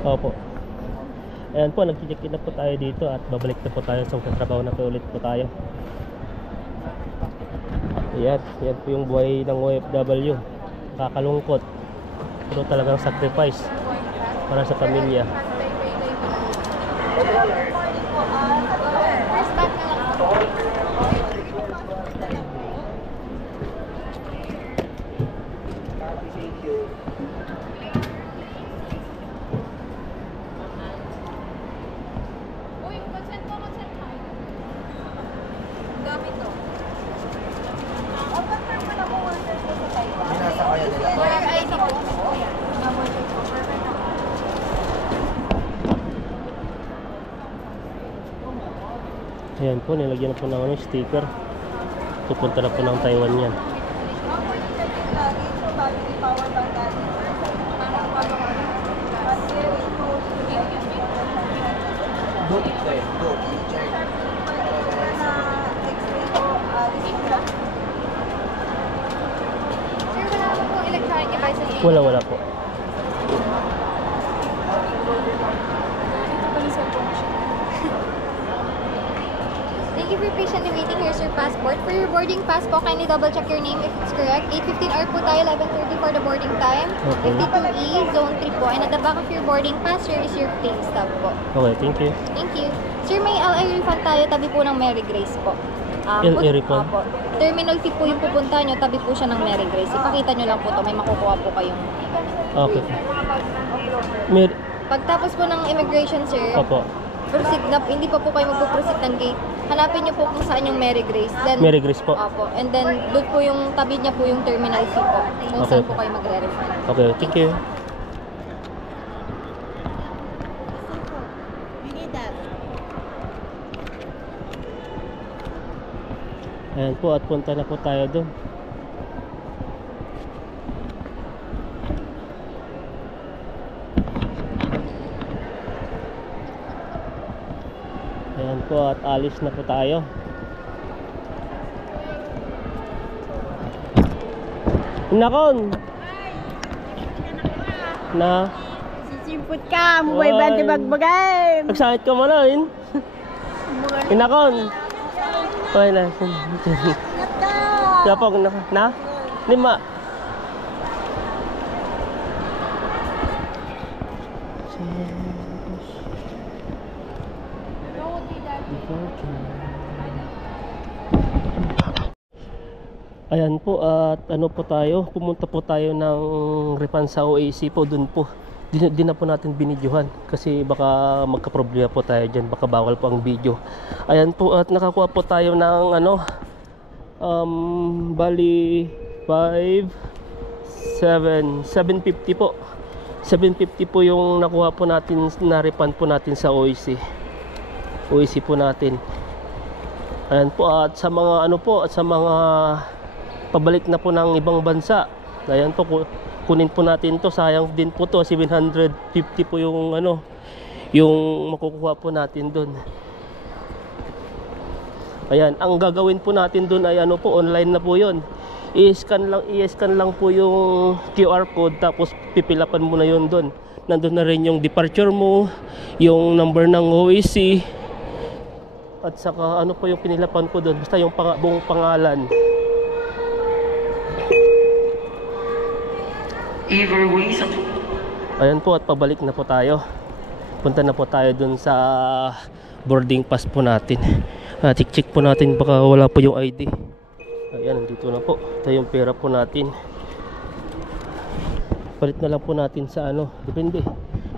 Opo. Ayan po, nag-check in na po tayo dito at babalik na po tayo sa trabaho na po ulit po tayo. Ayan, yan po yung buhay ng OFW. Kakalungkot, pero talagang sacrifice para sa pamilya. Ayan po, nilagyan na po ng sticker. Pupunta na po ng Taiwan yan. Wala po. Thank you for patiently waiting. Here's your passport. For your boarding pass po, kindly double check your name if it's correct. 8:15 hour po tayo, 11:30 for the boarding time. Okay. 52E, zone 3 po. And at the back of your boarding pass, here is your plane stub po. Okay, thank you. Thank you. Sir, may LA refund tayo, tabi po ng Mary Grace po. LA refund? Opo. Terminal fee po yung pupunta nyo, tabi po siya ng Mary Grace. Ipakita nyo lang po to, may makukuha po kayong. Okay. Pagtapos po ng immigration, sir, Opo. proceed na, hindi pa po kayo magpo-proceed ng gate. Hanapin niyo po kung saan yung Mary Grace. Then, Mary Grace po. Opo. And then, doon po yung tabi niya po yung terminal fee po. Kung Okay. saan po kayo magre-refund. Okay, thank you. Ayan po, at punta na po tayo doon. Ayan po, at alis na po tayo. Nakon! Na? Sisipot ka, mubay ba di bagbagay? Nagsakit ka mo na, yun? Inakon! Okay na. Yapog na? Lima. Ayan po, at ano po tayo, pumunta po tayo ng refund sa OAC po, dun po. Di na po natin binidyohan kasi baka magka-problema po tayo dyan, baka bawal po ang video. Ayan po, at nakakuha po tayo ng ano, bali 750 po. 750 po yung nakuha po natin, na refund po natin sa OAC po natin. Ayan po, at sa mga ano po, at sa mga pabalik na po ng ibang bansa, ayan po, kunin po natin to, sayang din po to. 750 po yung ano, yung makukuha po natin doon. Ayan, ang gagawin po natin doon ay ano po, online na po yon. I-scan lang po yung QR code, tapos pipilapan mo na yon doon. Nandun na rin yung departure mo, yung number ng OAC, at saka ano po yung pinilapan ko doon, basta yung buong pangalan. Ayan po, at pabalik na po tayo. Punta na po tayo dun sa boarding pass po natin. Check po natin, baka wala po yung ID. Ayan, nandito na po. Ito yung pera po natin. Palit na lang po natin sa ano, depende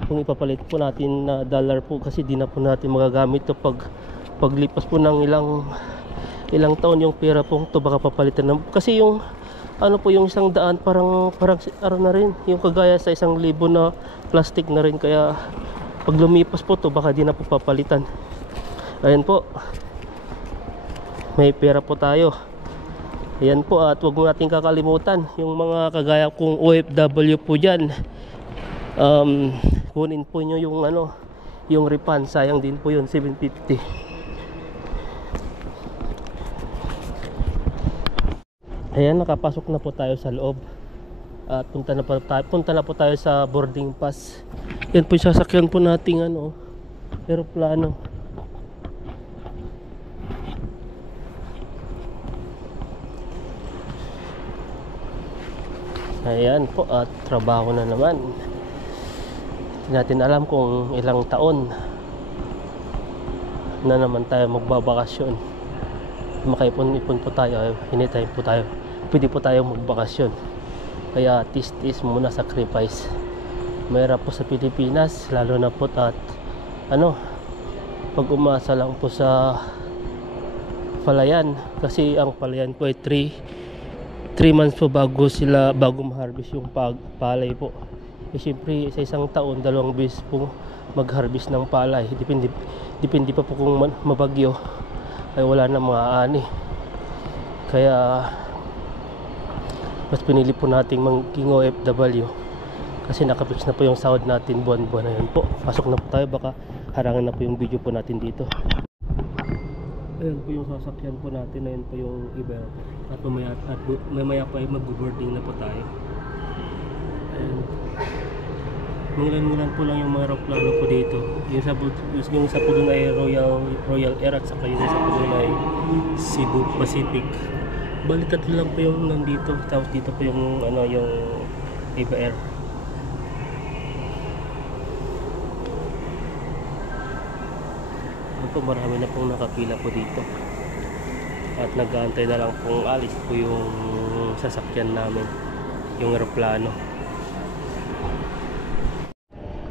kung ipapalit po natin na dollar po, kasi di na po natin magagamit to paglipas po ng ilang taon yung pera po to, baka papalitan na, kasi yung ano po, yung 100 parang araw na rin, yung kagaya sa 1,000 na plastic na rin, kaya pag lumipas po to, baka di na po papalitan. Ayan po, may pera po tayo. Ayan po, at huwag mo natin kakalimutan yung mga kagaya kong OFW po dyan, kunin po nyo yung ano, yung refund, sayang din po yun, 750. Ayan, nakapasok na po tayo sa loob at punta na po tayo sa boarding pass. Yan po yung sasakyan po nating ano, aeroplano. Ayan po, at trabaho na naman. Hindi natin alam kung ilang taon na naman tayo magbabakasyon. Makaipon-ipon po tayo, hinitayin po tayo, pwede po tayo magbakasyon. Kaya tis-tis muna, sacrifice. Mahirap po sa Pilipinas, lalo na po at ano, pag umasa lang po sa palayan, kasi ang palayan po ay 3 months po bago ma-harvest yung palay po. Eh syempre sa isang taon, 2 beses po mag-harvest ng palay. Depende pa po kung mabagyo ay wala na mga ani. Kaya mas pinili po nating maging OFW kasi nakapix na po yung sahod natin buwan-buwan na yun po. Pasok na po tayo, baka harangan na po yung video po natin dito. Ayan po yung sasakyan po natin, ayan po yung iba at mamaya po ay mag-boarding na po tayo. Ayan, mungulan po lang yung mga aeroplano po dito. Yung sa po dun ay Royal Air at saka yung sa po dun ay Cebu Pacific. Bali tatlo lang po yung nandito, tapos dito po yung ano, yung Iba Air. Ito, marami na pong nakapila po dito at nag-aantay na lang pong alis po yung sasakyan namin, yung aeroplano.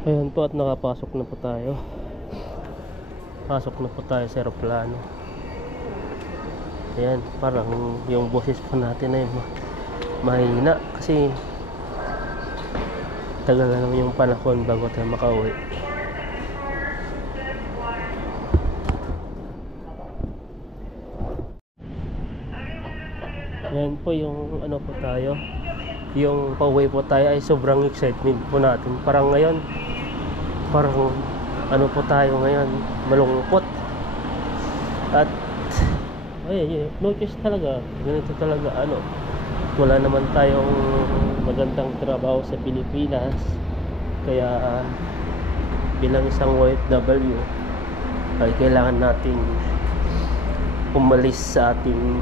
Ayan po, at nakapasok na po tayo. Pasok na po tayo sa aeroplano. Ayan, parang yung boses po natin ay mahina kasi tagal na naman yung panahon bago tayo makauwi. Ayan po yung ano po tayo, yung pauwi po tayo ay sobrang excited po natin. Parang ngayon, parang ano po tayo ngayon, malungkot. At ay, no choice talaga, ganito talaga ano. Wala naman tayong magandang trabaho sa Pilipinas. Kaya bilang isang OFW ay kailangan natin umalis sa ating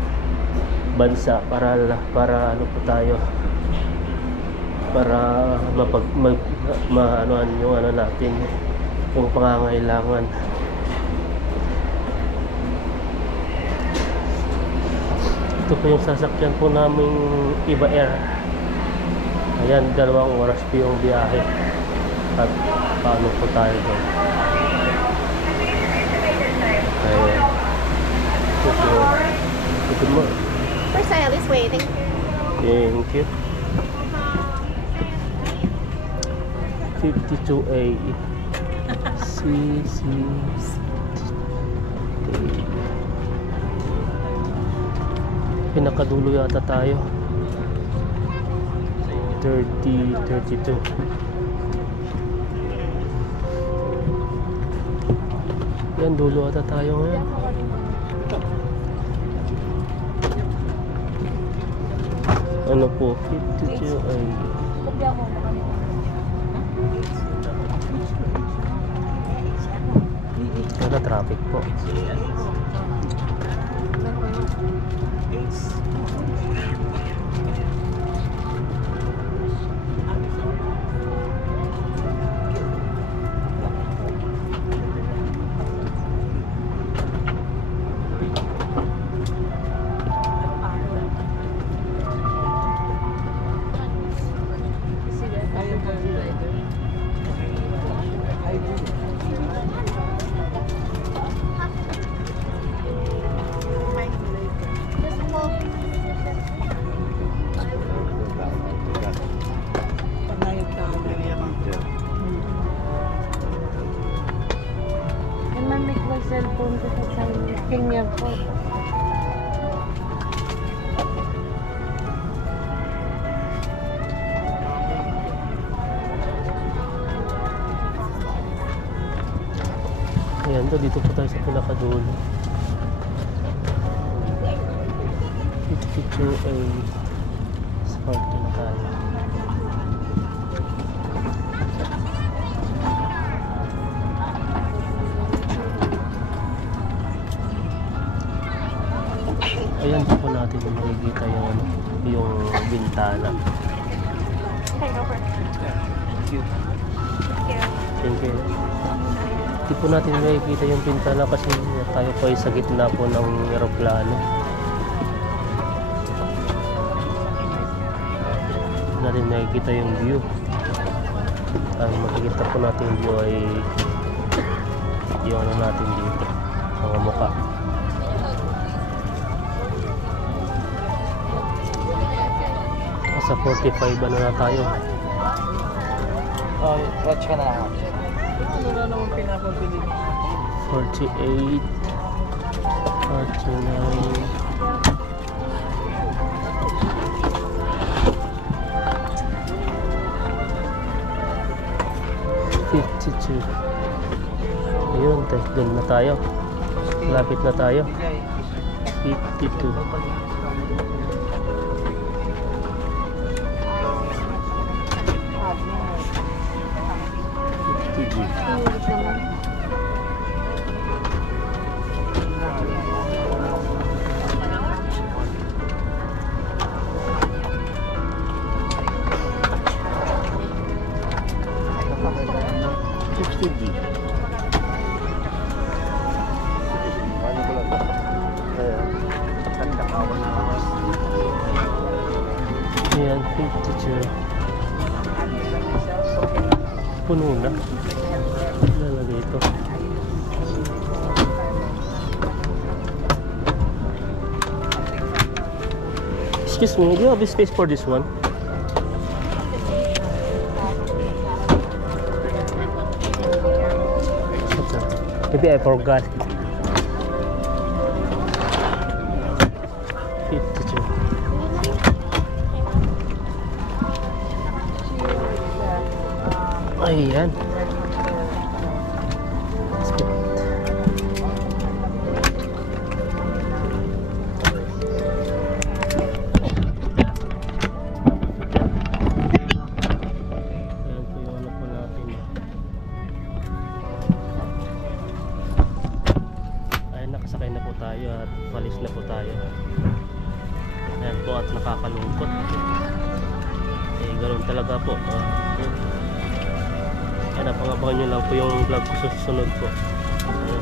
bansa para ano po tayo, para maanoan yung ano natin, yung pangangailangan. Ito po yung sasakyan po naming Iba Air. Ayan, 2 oras po yung biyahe. At paano po tayo doon? Ayan. Ito mo. For sale is waiting. Thank you. 52A CC. Pinakadulo yata tayo. 32. Yan, dulo ata tayo ngayon. Ano po? 52 ay wala, traffic po. Cellphone ko sa kanya po. Ayan, dito po tayo sa pinakadulo. 52 ay start na tayo. natin makikita yung ano, yung bintana. Okay, go for it. Thank you. Thank you. Thank you. Hindi po natin makikita yung bintana kasi tayo po ay sa gitna po ng eroplano. Hindi natin makikita yung view. Ang makikita po natin yung view ay yung ano natin dito, mga mukha. Sa 45 ano na tayo. Oh, watch ka na lang. Ano na naman pinapabili? 48 49 52. Ayun, doon na tayo. Lapit na tayo. 52. Ayan, 52. Puno na. Lalagay ito. Excuse me, do you have a space for this one? Maybe I forgot. 52. Ayan. Let's get it. Ayan po yung ano po natin. Ayan, nakasakay na po tayo at palis na po tayo. Ayan po at nakakalungkot. Eh, ganoon talaga po. Ayan, napangabangan nyo lang po yung vlog ko susunod po. Ayan.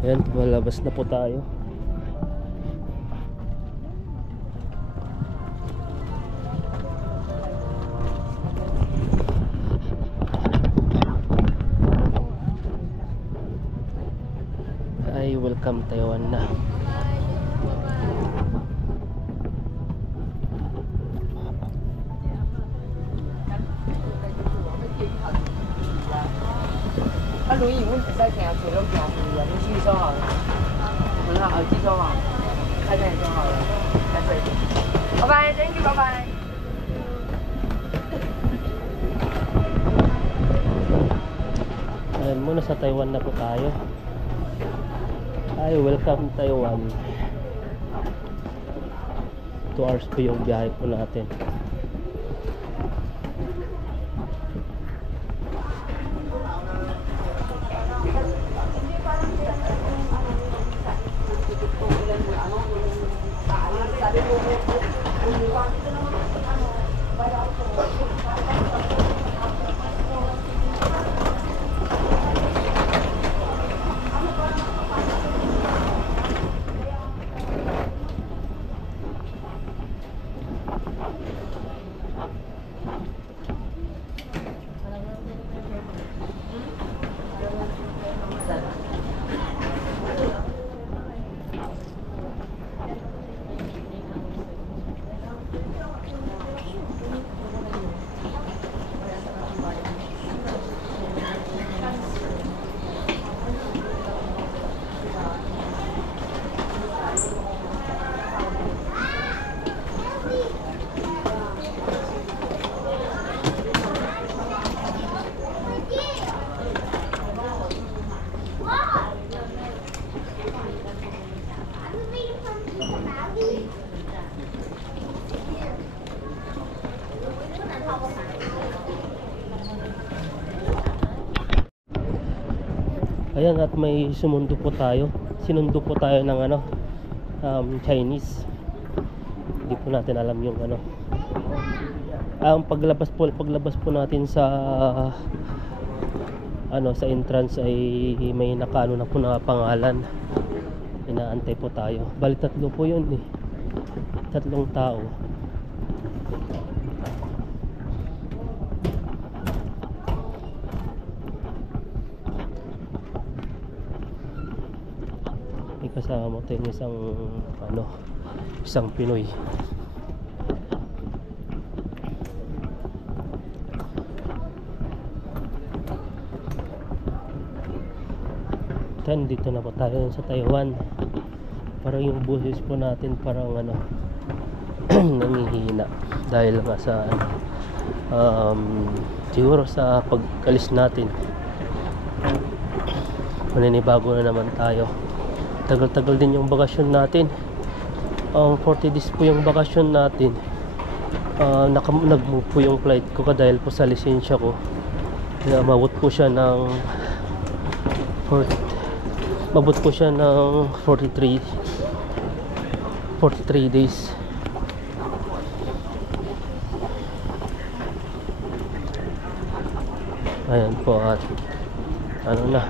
Ayan, malabas na po tayo. Ay, welcome Taiwan na.錄影唔使停下，除咗停下你先收好了。等下耳機收好，開燈也收好了，開水。拜拜，thank you，拜拜。Ayan, muna sa Taiwan na po tayo. Ay, welcome Taiwan. 2 hours po yung biyahe po natin. Ayan, at may sinundo po tayo ng ano, Chinese. Hindi po natin alam yung ano. Ang paglabas po natin sa ano, sa entrance ay may nakaano na po na pangalan. Inaantay po tayo. Bali 3 po yun eh. 3 tao. May kasama tayo ng isang Pinoy. Dito na po tayo sa Taiwan. Parang yung boses po natin parang ano nangihina dahil nga sa siguro sa pag-alis natin. Maninibago na naman tayo. Tagal-tagal din yung bakasyon natin. 40 days po yung bakasyon natin. Nag-move po yung flight ko dahil po sa lisensya ko. Kaya umabot po siya ng 43 days. Ayan po, at ano na,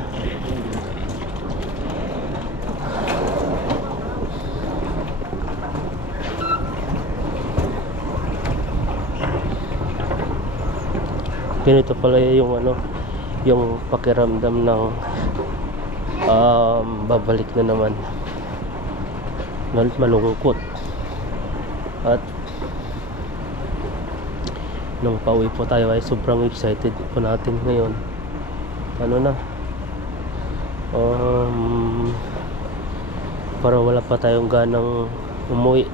ganito pala yung ano, yung pakiramdam ng babalik na naman. Malungkot. At nung pauwi po tayo ay sobrang excited po natin ngayon. Ano na, para wala pa tayong ganang umuwi.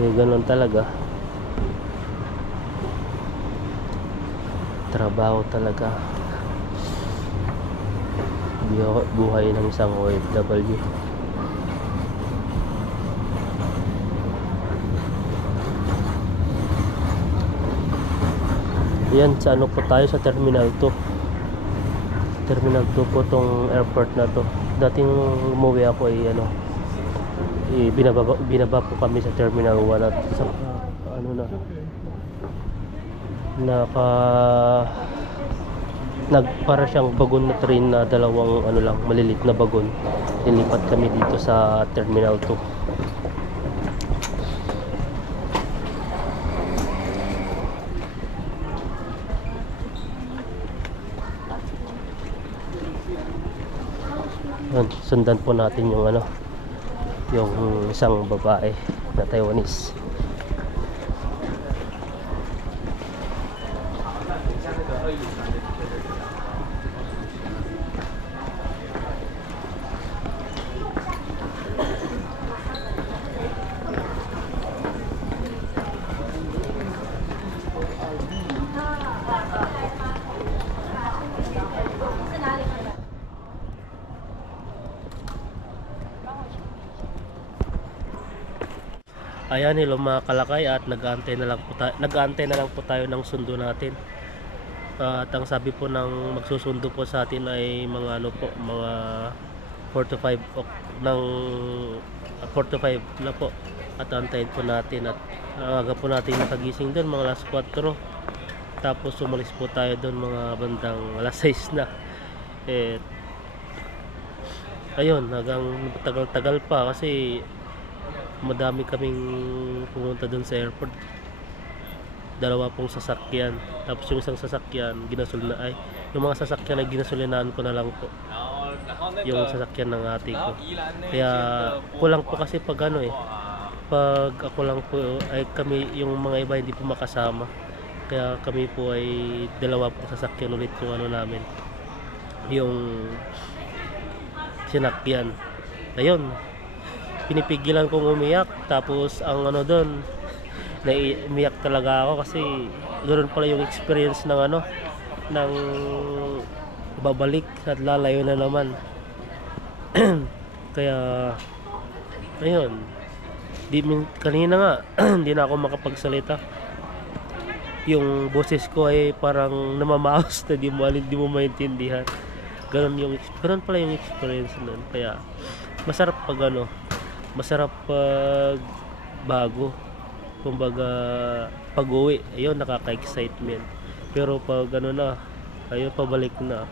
Ganun talaga. Trabaho talaga. Buhay ng isang OFW. Yan, sa ano po tayo, sa Terminal 2. Terminal 2 po tong airport na to. Dating umuwi ako ay ano, binaba po kami sa Terminal 1 at sa ano na, para siyang bagon na train na dalawang ano lang, malilit na bagon. Nilipat kami dito sa Terminal 2. Sundan po natin yung ano, yung isang babae na Taiwanese. Ayan, hello mga kalakay, at nag-aantay na lang po tayo ng sundo natin. At ang sabi po ng magsusundo po sa atin ay mga ano po, mga 4 to 5 ng 4 to 5 na po. At antayin po natin, at aga po natin nakagising doon mga alas 4. Tapos umalis po tayo doon mga bandang alas 6 na. Ayun, hanggang tagal-tagal pa kasi madami kaming pumunta dun sa airport. 2 pong sasakyan. Tapos yung isang sasakyan yung mga sasakyan na ginasolinahan ko na lang po yung sasakyan ng ate ko. Kaya kulang po kasi pag ano pag ako lang po ay kami, yung mga iba hindi po makasama. Kaya kami po ay 2 pong sasakyan ulit yung ano namin, yung sinakyan. Ayun, pinipigilan kong umiyak. Tapos ang ano doon, naiiyak talaga ako kasi ganoon pala yung experience ng ano, ng babalik at lalayo na naman. Kaya ayun, kanina nga hindi na ako makapagsalita. Yung boses ko ay parang namamaos na di mo maintindihan ganun pala yung experience nun. Kaya masarap pag masarap pag bago. Kumbaga pag uwi, ayun, nakaka-excitement. Pero pag ayun, pabalik na.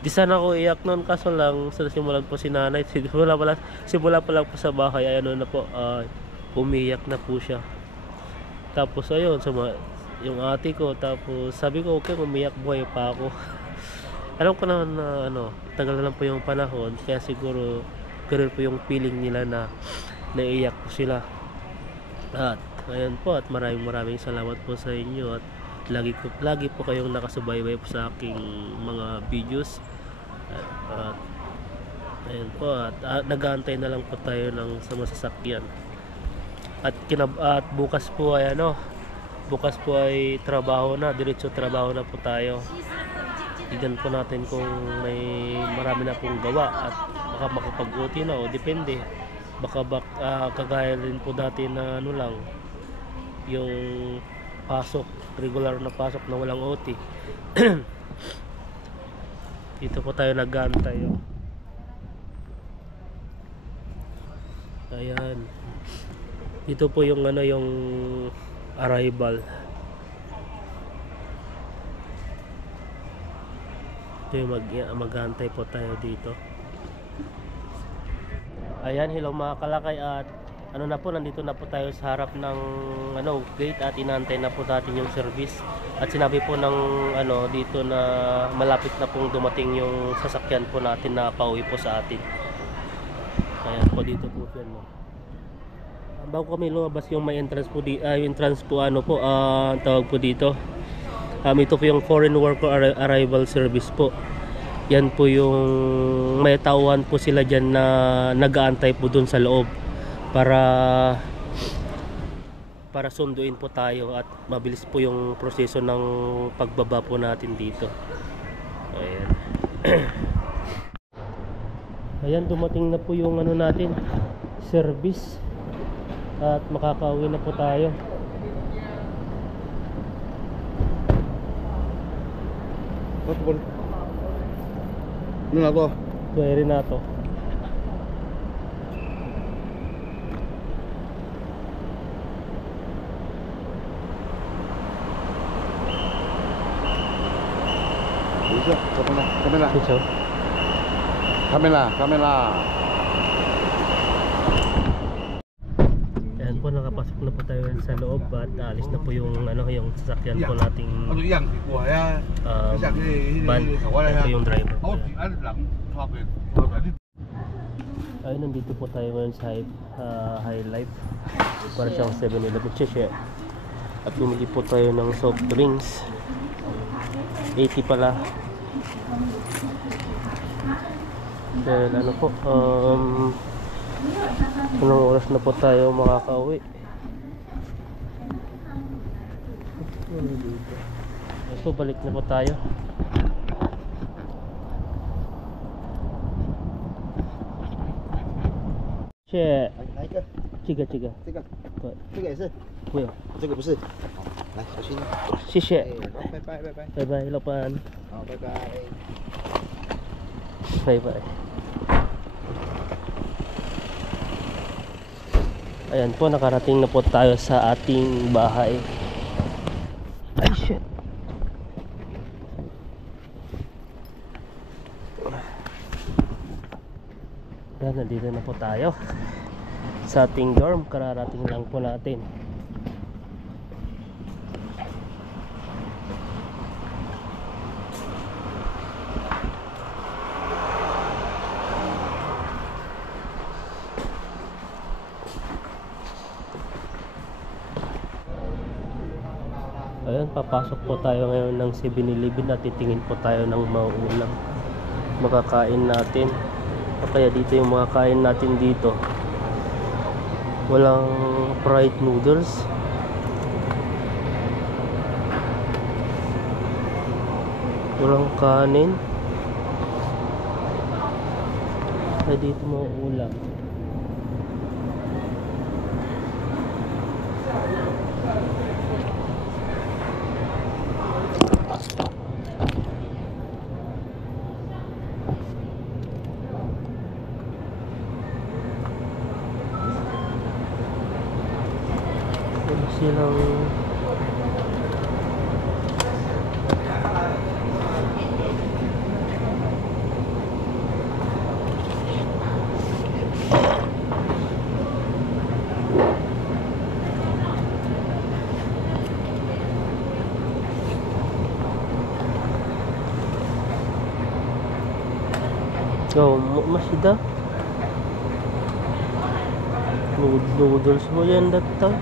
Di sana ako iyak noon, kaso lang sa simulan po si nanay, simula pa lang po sa bahay, ayun na po, umiyak na po siya. Tapos ayun, yung ate ko, tapos sabi ko, okay, umiyak, buhay pa ako. Alam ko naman na tagal na lang po yung panahon, kaya siguro ganun po yung feeling nila na naiyak po sila. At ayun po, at maraming salamat po sa inyo, at lagi po kayong nakasubaybay po sa aking mga videos. At ayun po, at nag-aantay na lang po tayo ng sa masasakyan. At bukas po ay trabaho na, diretso trabaho na po tayo. Tignan po natin kung marami na pong gawa at baka makapag-OT na o depende. Baka kagaya rin po dati na lang, yung pasok, regular na pasok na walang OT. Dito po tayo nag-aantay. Ayan. Dito po yung yung arrival. Ito yung mag-aantay po tayo dito. Ayan, hello mga kalakay, at nandito na po tayo sa harap ng gate at inaantay na po natin yung service. At sinabi po ng dito na malapit na pong dumating yung sasakyan po natin na pauwi po sa atin. Ayan po, dito po yan. Bago kami lumabas, yung may entrance po tawag po dito. Ito po yung foreign worker arrival service po. Yan po yung may tauhan po sila dyan na nag-aantay po dun sa loob para sunduin po tayo at mabilis po yung proseso ng pagbaba po natin dito. Ayan. Ayan, dumating na po yung natin, service, at makakauwi na po tayo. Ano na to? Pwede na to. Bisa, kamera. So, Kamera. ayan po, nakapasok na po tayo sa loob at alis na po yung yung sasakyan po nating van. Ayan po yung driver po. Ayun, nandito po tayo ngayon sa High Life, para siyang 7-Eleven Cheche. At bumili po tayo ng soft drinks, 80 pala. Dahil anong oras na po tayo makakauwi. So balik na po tayo. Che, chiga. 这个也是，不要，这个不是。来，小心。谢谢。拜拜。拜拜，老板。好，拜拜。拜拜. Ayan po, nakarating na po tayo sa ating bahay. Ay, shit. Ayan, nandito na po tayo sa ating dorm. Kararating lang po natin. Ayan, papasok po tayo ngayon ng 7-Eleven at titingin po tayo ng mauulam makakain natin. O kaya dito yung mga kain natin dito, walang fried noodles, walang kanin, kaya dito mauulam. silang masida noodles mo yan data.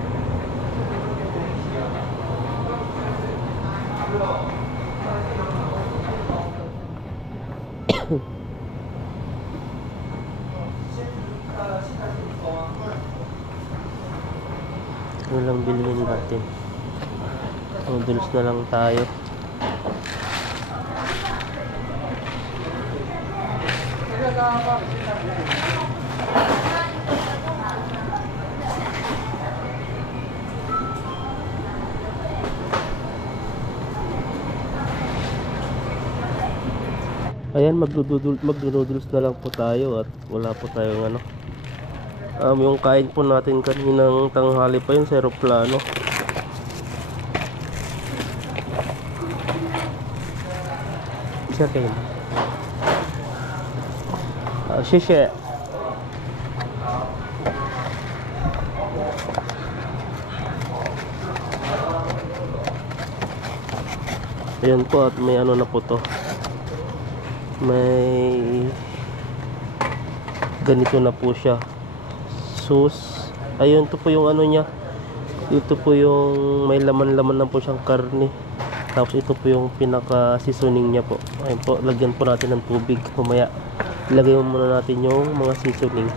Ano lang bilhin natin, noodles na lang tayo. Ayan, magdo-noodles na lang po tayo at wala po tayong ano. Yung kain po natin kaninang tanghali pa yun sa aeroplano. Siya kayo. Shishe. Ayan po, at may ano na po to. May ganito na po siya, sauce. Ayun, to po yung ano niya. Ito po yung may laman-laman na po siyang karne. Tapos ito po yung pinaka seasoning niya po. Ayun po, lagyan po natin ng tubig mamaya. Ilagay muna natin yung mga seasoning.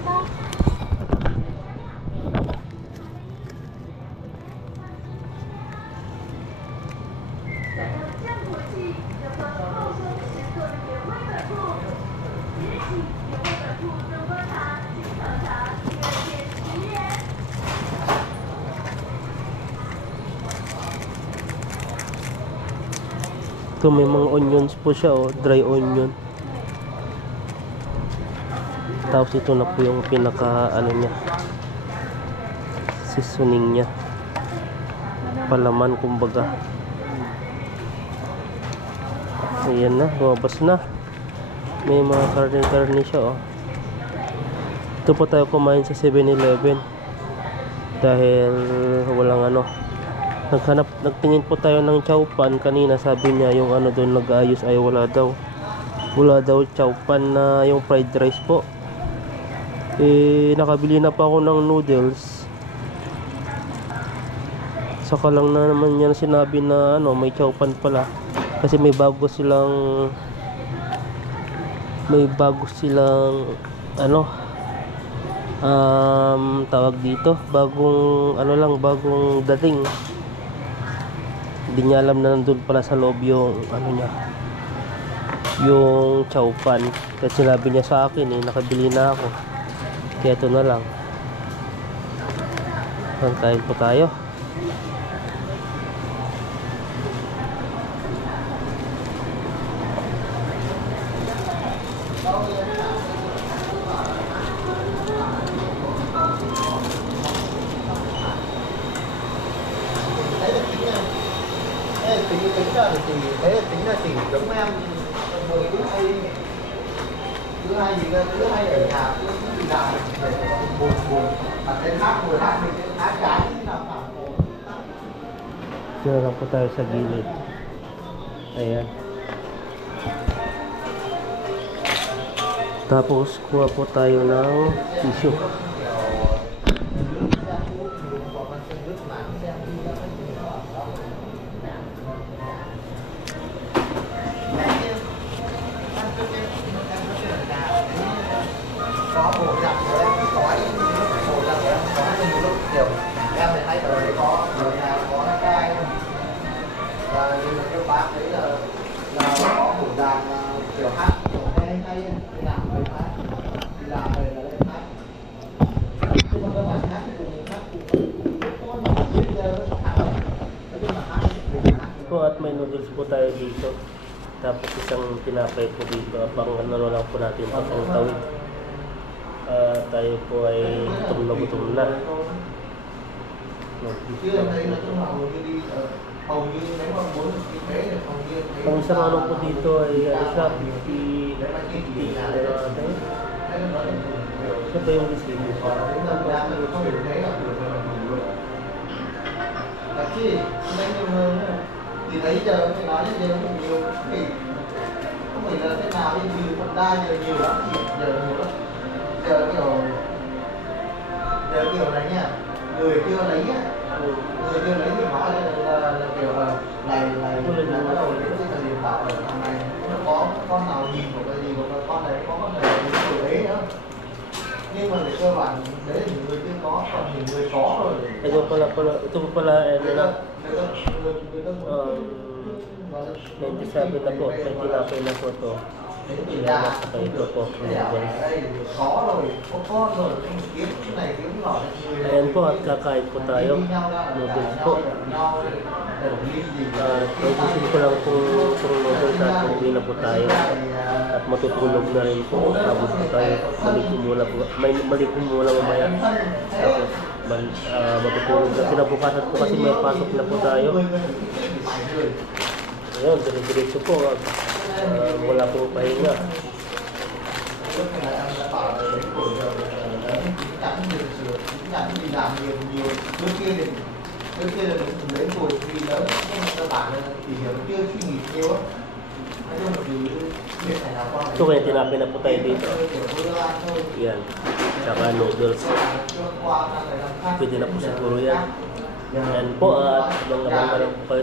Ito may mga onions po siya, oh, dry onion. Tapos ito na po yung pinaka ano niya, seasoning niya, palaman kumbaga. Ayan na, lumabas na. May mga karne-karne siya, oh. Ito po tayo kumain sa 7-Eleven dahil walang ano. Nagtingin po tayo ng chowpan kanina, sabi niya yung ano doon nag-ayos ay wala daw chowpan na yung fried rice po. Nakabili na pa ako ng noodles, saka lang na naman niya sinabi na ano, may chowpan pala kasi may bago silang ano, tawag dito, bagong ano lang, bagong dating. Hindi niya alam na nandun pala sa loob yung ano niya, yung chowpan. Kasi sinabi niya sa akin nakabili na ako. Kaya ito na lang. Kain po tayo. Tính ra thì thế tính là chỉ giống em 10 thứ hai ở nhà cứ đi làm buồn mà đến hát vừa hát mình hát trái nào nào. Dito lang po tayo sa gilid. Ayan. Tapos kuha po tayo ng tissue. Có bộ dạng của em gói bộ dạng của em gói từng lúc kiểu em thì hay ở đấy có ở nhà có cái và nhưng mà cái bác đấy là có bộ dạng kiểu hát kiểu hay đi làm về hát đi làm về là lên hát nhưng mà các bạn hát cùng bây giờ hát nói chung là hát Po at may noodles po tayo dito. Tapos isang tinapay po dito. Pang ano lang po natin pang tawid. Tayo po ay gutom na. chứ em thấy nói chung là hầu như đi hầu như nếu mà muốn được kinh tế thì hầu như em thấy Ang isang ano po dito ay siya, để mà chi phí là để thấy nó nói là siya ba yung resibo? đến giờ ra mình không được thấy là được rồi là đủ rồi là chứ nếu nhiều hơn nữa thì thấy giờ phải nói đến giờ cũng nhiều thì không phải là thế nào đi trừ phần đa giờ nhiều lắm giờ nhiều lắm giờ kiểu này nha người chưa lấy á người chưa lấy thì nói là kiểu là này là bắt đầu đến cái thời điểm bảo là thằng này nó có con nào nhìn một cái gì hoặc là con này có con này tuổi đấy nữa nhưng mà về cơ bản đấy là những người chưa có còn những người có rồi Ito po pala, ano na, người ta muốn 97 na po, may tinapay na po to. đến người Yan, ta saka ito po. ở đây có rồi có con rồi kiếm cái này kiếm cái nọ người Ayan po at kakain po tayo. Noodles po. Nagusin ko lang kung noodles at uwi na po tayo. At matutulog na rin po. Tapos po tayo. Balik ko muna mamaya. Tapos matutulog na. Sinabukasan po kasi may pasok na po tayo. Ayun, diretso po. Wala pong pahinga. lúc này anh đã bảo là đến tuổi rồi đấy chín chắn đi làm nhiều trước kia là mình đến tuổi thì lớn nhưng mà cơ bản là thì hiểu chưa suy nghĩ nhiều á nói chung là vì biết này là con So kaya tinapay na po tayo dito. kiểu bữa ăn thôi Yan. Tsaka noodles. qua năm này năm khác Pwede na po siguro yan. Yan po at mga naman na lang po kayo